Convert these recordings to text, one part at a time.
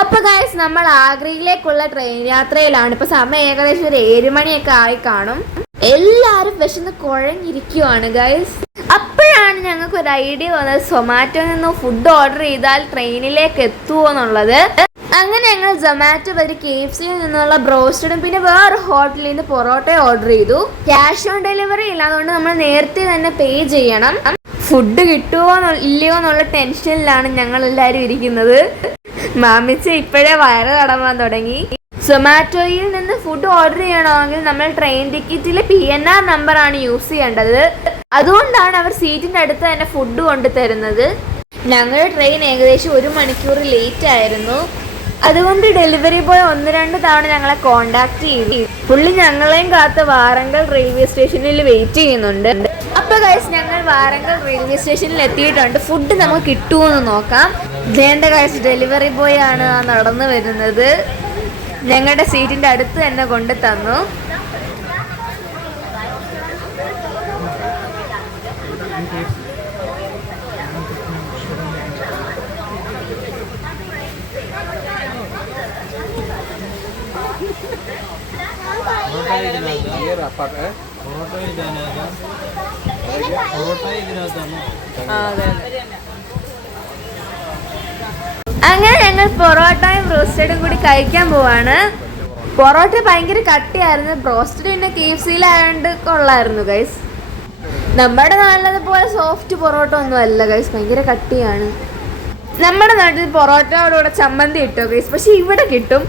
അപ്പോൾ ഗൈസ് നമ്മൾ ആഗ്രയിലേക്കുള്ള ട്രെയിൻ യാത്രയിലാണ്. ഇപ്പോൾ സമയം ഏകദേശം ഒരു 7 മണിയൊക്കെ ആയി കാണും. എല്ലാവരും വിശന്ന് കുഴഞ്ഞിരിക്കുവാണ് ഗൈസ്. അപ്പോഴാണ് ഞങ്ങൾക്ക് ഒരു ഐഡിയ വന്നത്, സൊമാറ്റോയിൽ നിന്ന് ഫുഡ് ഓർഡർ ചെയ്താൽ ട്രെയിനിലേക്ക് എത്തുമോ എന്നുള്ളത്. അങ്ങനെ ഞങ്ങൾ സൊമാറ്റോ വഴി KFC നിന്നുള്ള ബ്രോസ്റ്റഡും പിന്നെ വേറെ ഹോട്ടലിൽ നിന്ന് പൊറോട്ട ഓർഡർ ചെയ്തു. ക്യാഷ് ഓൺ ഡെലിവറി ഇല്ലാതുകൊണ്ട് നമ്മൾ നേരത്തെ തന്നെ പേ ചെയ്യണം. ഫുഡ് കിട്ടുമോ ഇല്ലയോ എന്നുള്ള ടെൻഷനിലാണ് ഞങ്ങൾ എല്ലാവരും ഇരിക്കുന്നത്. മാമിച്ച ഇപ്പോഴേ വയറ് തടവാൻ തുടങ്ങി. സൊമാറ്റോയിൽ നിന്ന് ഫുഡ് ഓർഡർ ചെയ്യണമെങ്കിൽ നമ്മൾ ട്രെയിൻ ടിക്കറ്റിലെ PNR നമ്പറാണ് യൂസ് ചെയ്യേണ്ടത്. അതുകൊണ്ടാണ് അവർ സീറ്റിൻ്റെ അടുത്ത് തന്നെ ഫുഡ് കൊണ്ടു തരുന്നത്. ഞങ്ങളുടെ ട്രെയിൻ ഏകദേശം 1 മണിക്കൂർ ലേറ്റ് ആയിരുന്നു. അതുകൊണ്ട് ഡെലിവറി ബോയ് 1-2 തവണ ഞങ്ങളെ കോണ്ടാക്ട് ചെയ്തു. പുള്ളി ഞങ്ങളെയും കാത്ത് വാറങ്കൽ റെയിൽവേ സ്റ്റേഷനിൽ വെയിറ്റ് ചെയ്യുന്നുണ്ട്. അപ്പോൾ ഗൈസ് ഞങ്ങൾ വാറങ്കൽ റെയിൽവേ സ്റ്റേഷനിൽ എത്തിയിട്ടുണ്ട്. ഫുഡ് നമുക്ക് കിട്ടുമെന്ന് നോക്കാം. വേണ്ട ഗൈസ്, ഡെലിവറി ബോയ് ആണ് നടന്നു വരുന്നത്. ഞങ്ങളുടെ സീറ്റിൻ്റെ അടുത്ത് തന്നെ കൊണ്ട് തന്നു. അങ്ങനെ ഞങ്ങൾ പൊറോട്ടയും ബ്രോസ്റ്റഡും കൂടി കഴിക്കാൻ പോവാണ്. പൊറോട്ട ഭയങ്കര കട്ടിയായിരുന്നു. ബ്രോസ്റ്റഡ് പിന്നെ KFCയിലായതുകൊണ്ട് കൊള്ളായിരുന്നു ഗൈസ്. നമ്മുടെ നാട്ടിലത് പോലെ സോഫ്റ്റ് പൊറോട്ട ഒന്നും അല്ല ഗൈസ്, ഭയങ്കര കട്ടിയാണ്. നമ്മുടെ നാട്ടിൽ പൊറോട്ടയോടുകൂടെ ചമ്മന്തി കിട്ടും ഗൈസ്, പക്ഷെ ഇവിടെ കിട്ടും.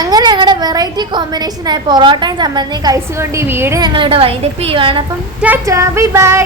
അങ്ങനെ ഞങ്ങളുടെ വെറൈറ്റി കോമ്പിനേഷനായ പൊറോട്ടയും ചമ്മന്തിയും കഴിച്ചുകൊണ്ട് ഈ വീഡിയോ ഞങ്ങളിവിടെ വൈൻഡപ്പ് ചെയ്യുവാണ്. അപ്പം ടാറ്റാ, ബൈ ബൈ.